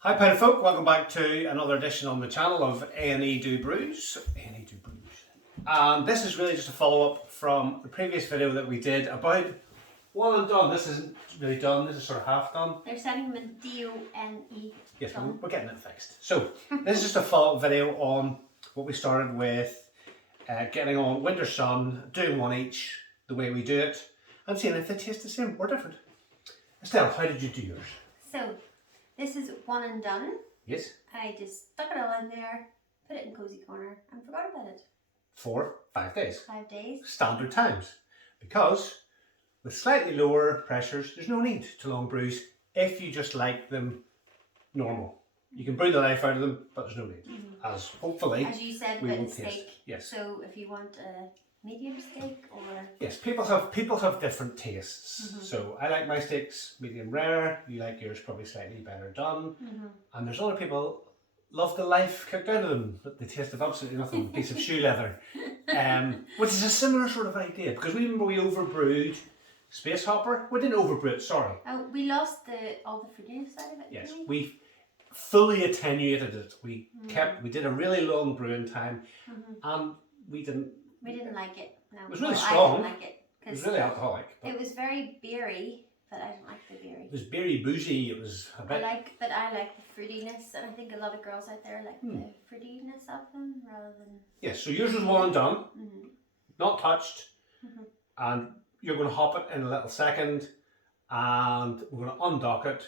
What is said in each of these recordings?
Hi Pinter folk, welcome back to another edition on the channel of A&E Do Brews. A&E Do Brews. And this is really just a follow-up from the previous video that we did about 1&Done. This isn't really done, this is sort of half done. They're sending them D-O-N-E. Yes, we're getting it fixed. So, this is just a follow-up video on what we started with, getting on winter sun, doing one each, the way we do it, and seeing if they taste the same or different. Estelle, how did you do yours? So, this is 1&Done. Yes. I just stuck it all in there, put it in cozy corner, and forgot about it. 5 days. 5 days. Standard times. Because with slightly lower pressures, there's no need to long brews if you just like them normal. You can brew the life out of them, but there's no need. As hopefully, as you said, we with will the steak. taste. Yes. So if you want a medium steak or Yes, people have different tastes. So I like my steaks medium rare. You like yours probably slightly better done. And there's other people love the life cooked out of them, but they taste of absolutely nothing. A piece of shoe leather, which is a similar sort of idea. Because we remember we overbrewed Space Hopper. We didn't overbrew it. Sorry. oh, we lost all the fruitiness out of it. Yes, didn't we fully attenuated it. We did a really long brewing time, and we didn't like it. No. It was really I strong. didn't like it. It was really alcoholic. But It was very beery, but I didn't like the beery. it was very boozy. It was a bit. I like the fruitiness, and I think a lot of girls out there like the fruitiness of them rather than. Yes, so yours was 1&Done, not touched, and you're going to hop it in a little second, and we're going to undock it.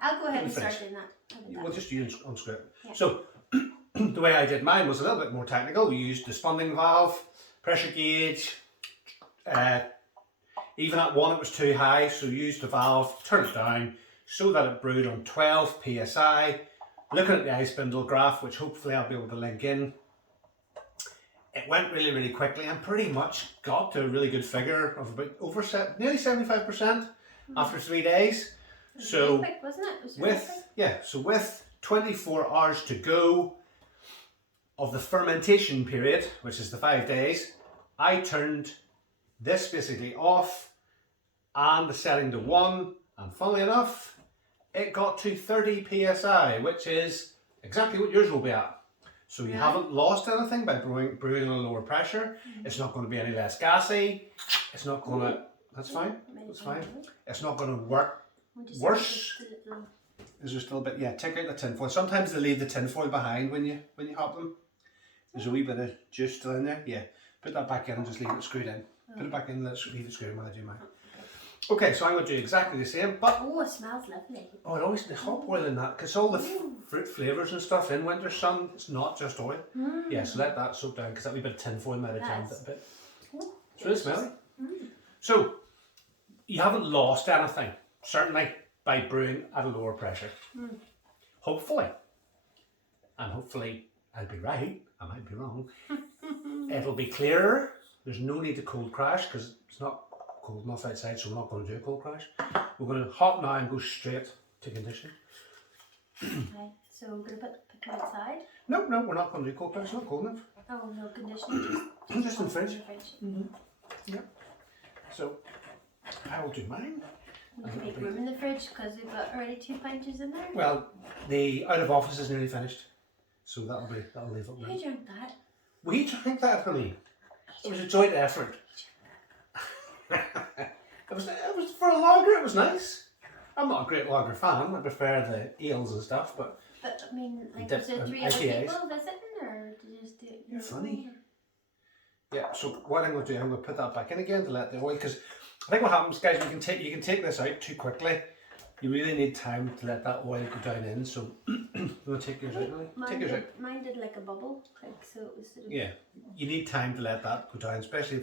I'll go ahead and finish. start doing that. We'll just use unscrew it. Yeah. So the way I did mine was a little bit more technical. We used the spunding valve, pressure gauge. Even at 1 it was too high, so used the valve, turn it down so that it brewed on 12 psi. Looking at the ice spindle graph, which hopefully I'll be able to link in, it went really, really quickly and pretty much got to a really good figure of about nearly 75% after 3 days. It was So really quick, wasn't it? It was really quick. with 24 hours to go of the fermentation period, which is the 5 days, I turned this basically off and the setting to 1, and funnily enough, it got to 30 psi, which is exactly what yours will be at. So you haven't lost anything by brewing on a lower pressure. It's not going to be any less gassy. It's not going to. That's fine. That's fine. It's not going to work worse. Is there still a bit? Yeah, take out the tinfoil. Sometimes they leave the tinfoil behind when you hop them. There's a wee bit of juice still in there. Yeah, put that back in and just leave it screwed in. Put it back in. Let's leave it screwed in while I do mine. Okay, so I'm going to do exactly the same, but Oh, it smells lovely. oh, it always the hop oil in that because all the fruit flavors and stuff in winter sun. It's not just oil. Yeah, so let that soak down because that wee bit of tinfoil might have jammed it a bit. It's really smelly. So you haven't lost anything, certainly by brewing at a lower pressure. Hopefully, and hopefully I'll be right. I might be wrong. It'll be clearer. There's no need to cold crash because it's not cold enough outside, so we're not going to do a cold crash. We're going to hop now and go straight to condition. Okay, so we're going to put it outside. No, we're not going to do cold crash. It's not cold enough. Oh, no conditioning. Just in the fridge. Mm-hmm. Yeah. So I will do mine. We can make room in the fridge because we've got already 2 pints in there. Well, the out of office is nearly finished, so that'll leave it. Who drank that? We drank that, honey. It was a joint effort. it was for a lager. It was nice. I'm not a great lager fan. I prefer the ales and stuff, but But I mean, like, Dip- was there 3 IPAs. other people visiting, or did you just do it? You're funny. Yeah. So what I'm going to do, I'm going to put that back in again to let the oil, because I think what happens, guys, you can take this out too quickly. You really need time to let that oil go down in. So I'm going to take yours out, really. Take yours out. Mine did like a bubble, like so it was sort of. Yeah, you need time to let that go down, especially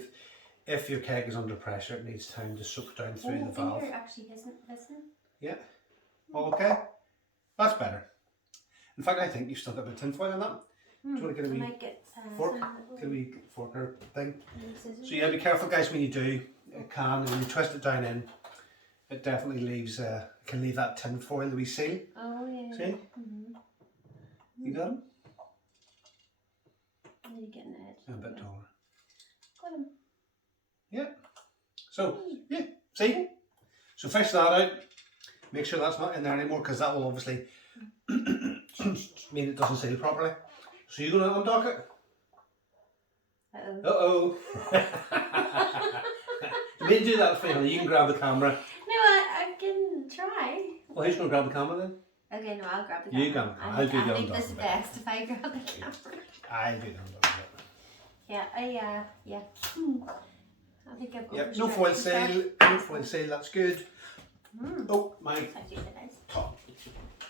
if your keg is under pressure. It needs time to soak down through the valve. Pinter actually isn't listening. Yeah. All okay? That's better. In fact, I think you've still got a bit of tinfoil in that. Do you want to get a wee fork? Get a wee forker thing. So yeah, be careful, guys, when you do. It can, when you twist it down in, it definitely leaves. Can leave that tinfoil, the wee seal. Oh yeah. See? You got him? I need to get in the edge. A bit taller. Got him. Yeah. So yeah, see. So fish that out. Make sure that's not in there anymore because that will obviously mean it doesn't seal properly. So you're going to undock it? Uh-oh. Uh-oh. You may do that finally. You can grab the camera. No, I can try. Well, who's going to grab the camera then? Okay, no, I'll grab the camera. You can. I think this is best if I grab the camera. I do the undock it. Yeah, yeah. I think I've Yep, no foil seal. No foil seal, that's good. Oh, my That's actually nice. top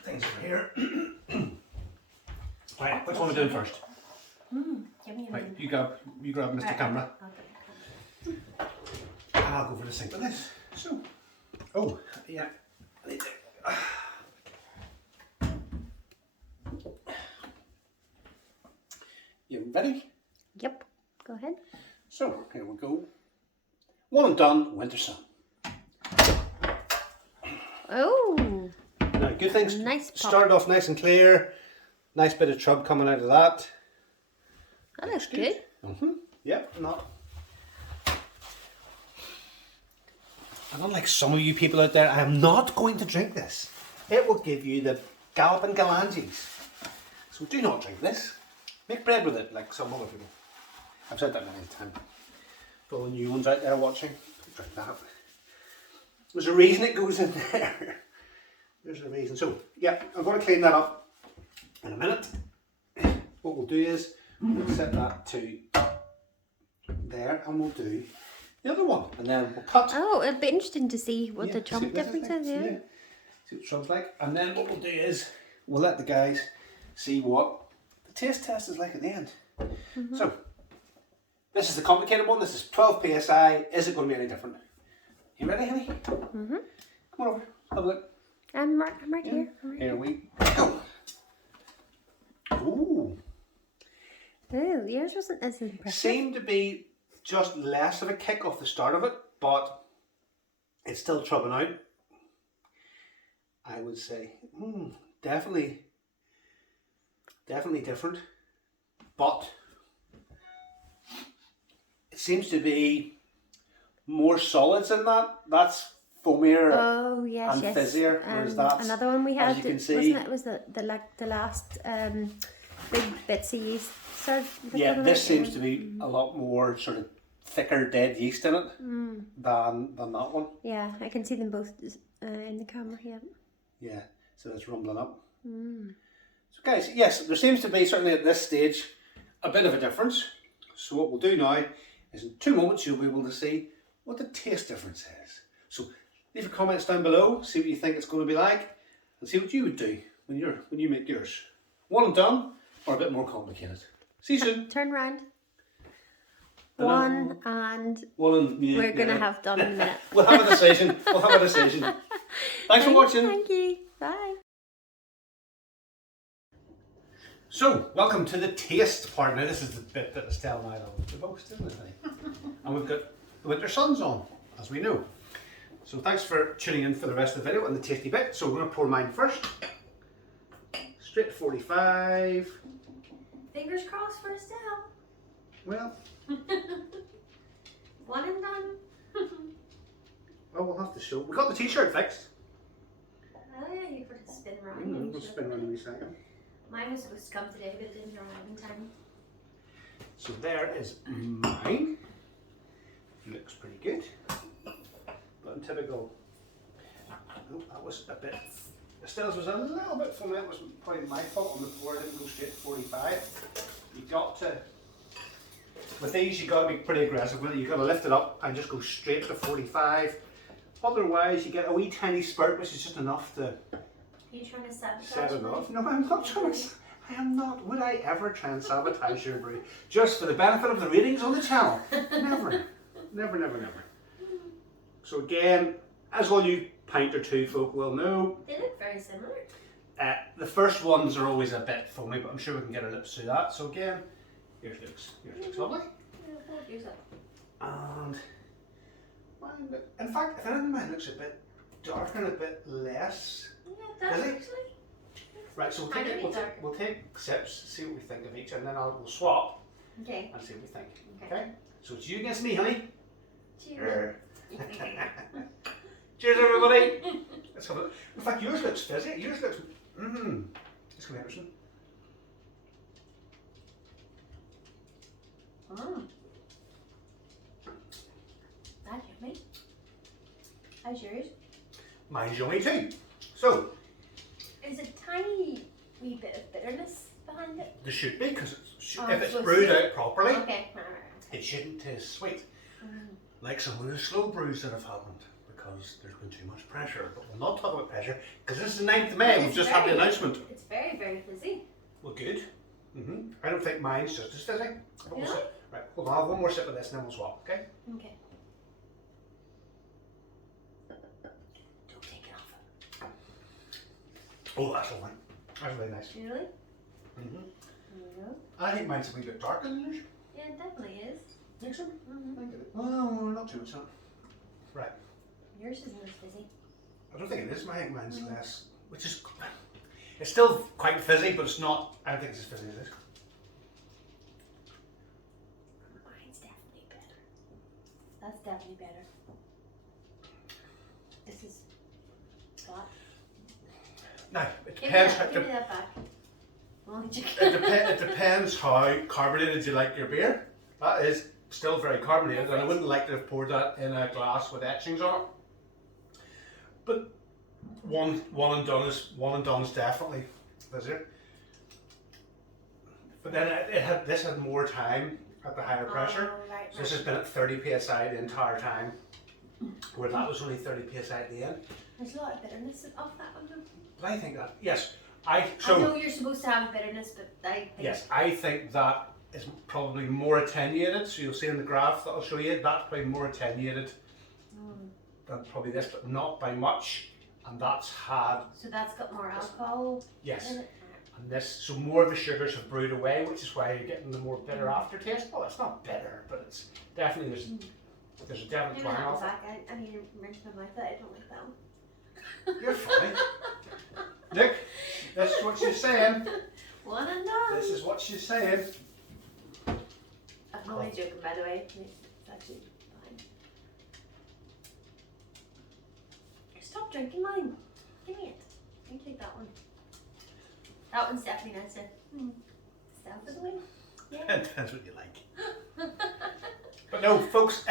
things over here. Right, which one are we doing first? Give me a Right, minute. you grab Mr. Right, Camera. I'll grab the camera. And I'll go for the sink with this. So, oh, yeah. I need to. You ready? Yep, go ahead. So, here we go. 1&Done, winter sun. Oh, Now, good things. Nice pop. Started off nice and clear. Nice bit of trub coming out of that. that looks good. Yep, not. And unlike some of you people out there, I am not going to drink this. It will give you the galloping galanges. So do not drink this. Make bread with it, like some other people. I've said that many times. For all the new ones out there watching, don't drink that. There's a reason it goes in there. There's a reason. So, yeah, I'm going to clean that up in a minute. What we'll do is, we'll set that to there and we'll do the other one. And then we'll cut. Oh, it'd be interesting to see what the see trump what this difference like. is, yeah. See what the trump's like. And then what we'll do is, we'll let the guys see what the taste test is like at the end. So, this is the complicated one. This is 12 psi. Is it going to be any different? You ready, honey? Come on over. Have a look. I'm right here. I'm right Here we go. Ooh. Oh, yours wasn't as impressive. Seemed to be just less of a kick off the start of it, but it's still trubbing out. I would say, definitely different, but it seems to be more solids in that. That's foamier Oh yes, and yes. fizzier, whereas that's, another one we had. as you can see, wasn't it? Was the last big bits of yeast served? yeah, this seems to be a lot more sort of thicker dead yeast in it than that one. Yeah, I can see them both in the camera. Yeah. Yeah, so it's rumbling up. So guys, yes, there seems to be, certainly at this stage, a bit of a difference. So what we'll do now is in 2 moments you'll be able to see what the taste difference is. So leave your comments down below, see what you think it's going to be like, and see what you would do when you make yours. 1&Done, or a bit more complicated. See you soon. Turn round. One and yeah, we're gonna have done in a minute. We'll have a decision. Thanks for watching. Thank you. Bye. So, welcome to the taste part. Now, this is the bit that is telling I love the most, isn't it? And we've got the winter suns on, as we know. So, thanks for tuning in for the rest of the video and the tasty bit. So, we're going to pour mine first. Straight to 45. Fingers crossed for Estelle. Well, 1&Done. well, we'll have to show. We got the t-shirt fixed. Oh yeah, you put a spin round. We'll spin around in a second. Mine was supposed to come today, but it didn't arrive in time. So there is mine. Looks pretty good. But in typical, oh, that was a bit, Estelle's was a little bit foamy. That was probably my fault on the pour. I didn't go straight to 45. You got to, with these you got to be pretty aggressive with it. You got to lift it up and just go straight to 45. Otherwise you get a wee tiny spurt, which is just enough to Are you trying to sabotage set it me? off. No, I'm not trying to. I am not. Would I ever try and sabotage your brew? Just for the benefit of the ratings on the channel? Never. Never, never, never. So again, as all you Pinter 2 folk will know, They look very similar. the first ones are always a bit foamy, but I'm sure we can get our lips through that. So again, yours looks lovely. Yeah, we'll use it. And mine, in fact, if anything, mine looks a bit darker and a bit less. Yeah, Does that's it? actually. Right, so I don't need darker. we'll take sips, see what we think of each, and then we'll swap Okay. and see what we think. Okay. Okay? So it's you against me, honey. Cheers. Cheers, everybody. Let's have a look. In fact, yours looks fizzy. Yours looks. That's yummy. How's yours? Mine's yummy too. So, Is a tiny wee bit of bitterness behind it? there should be, because Oh, if it's so brewed sweet. out properly, Okay. it shouldn't taste sweet. Mm. Like some of the slow brews that have happened, because there's been too much pressure. But we'll not talk about pressure, because this is the 9th of May, we've just had the announcement. It's very, very fizzy. Well, good. I don't think mine's just as fizzy. But Really? Right, hold on, I'll have one more sip of this and then we'll swap, okay? Okay. Don't take it off. Oh, that's lovely. That's really nice. Really? Mm-hmm. I think mine's a wee bit darker than yours. Yeah, it definitely is. Think so? Mm-hmm. I think it is. Well, not too much, huh? Right. Yours isn't as fizzy. I don't think it is. I think mine's less, which is, it's still quite fizzy, but it's not, I don't think it's as fizzy as this. Mine's definitely better. That's definitely better. This is flat. Now, it Give me depends. that, give me that back. Won't you? It depends how carbonated you like your beer. That is still very carbonated, and I wouldn't like to have poured that in a glass with etchings on it. But one and done is definitely fizzier. But then this had more time at the higher pressure. Oh, right, So this has been at 30 psi the entire time, where that was only 30 psi at the end. There's a lot of bitterness off that one though. But I think that, yes, I know you're supposed to have bitterness, but I think yes, I think that is probably more attenuated. So you'll see in the graph that I'll show you, that's probably more attenuated than probably this, but not by much. And that's had, so that's got more alcohol yes, in it. and this, so more of the sugars have brewed away, which is why you're getting the more bitter aftertaste. Well, it's not bitter, but it's definitely, there's a definite Maybe twang that was off it. that. I need to rinse my mouth out. I don't like that one. You're fine. Look, this is what she's saying. 1&Done. This is what she's saying. I'm only joking, by the way. It's actually fine. Stop drinking mine. Give me it. You take that one. That one's definitely nicer. Step for the win. Yeah. Depends what you like. But no, folks,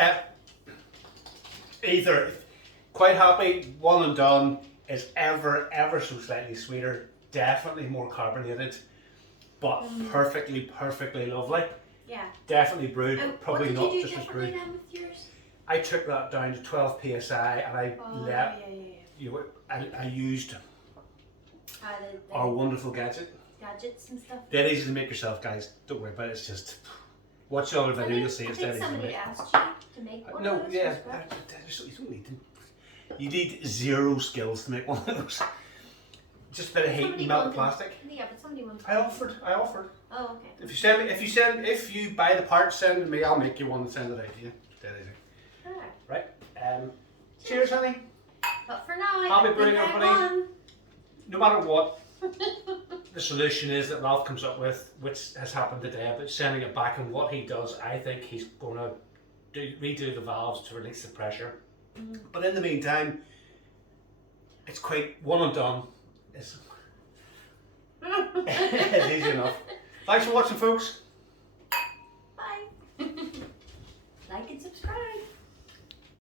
either quite happy, 1&Done is ever so slightly sweeter, definitely more carbonated, but perfectly lovely. Yeah. Definitely brewed, but probably not what did you just do as differently brewed. then with yours? I took that down to 12 psi and I Yeah. I used The our wonderful gadget. gadgets and stuff. Dead easy to make yourself, guys. Don't worry about it. It's just watch the other video. You'll see it's dead easy to somebody make. asked you to make one No, of those yeah, from scratch. you don't need to. You need zero skills to make one of those. Just a bit of heat and melt the plastic. Yeah, but somebody wanted. I offered. Oh, okay. If you buy the parts, send to me. I'll make you one and send it out to you. Dead easy. Alright. Right. Cheers, honey. But for now, Happy I brewing, think I'm everybody. on. No matter what the solution is that Ralph comes up with, which has happened today, but sending it back and what he does, I think he's going to redo the valves to release the pressure. But in the meantime, it's quite 1&Done. It's easy enough. Thanks for watching, folks. Bye. Like and subscribe.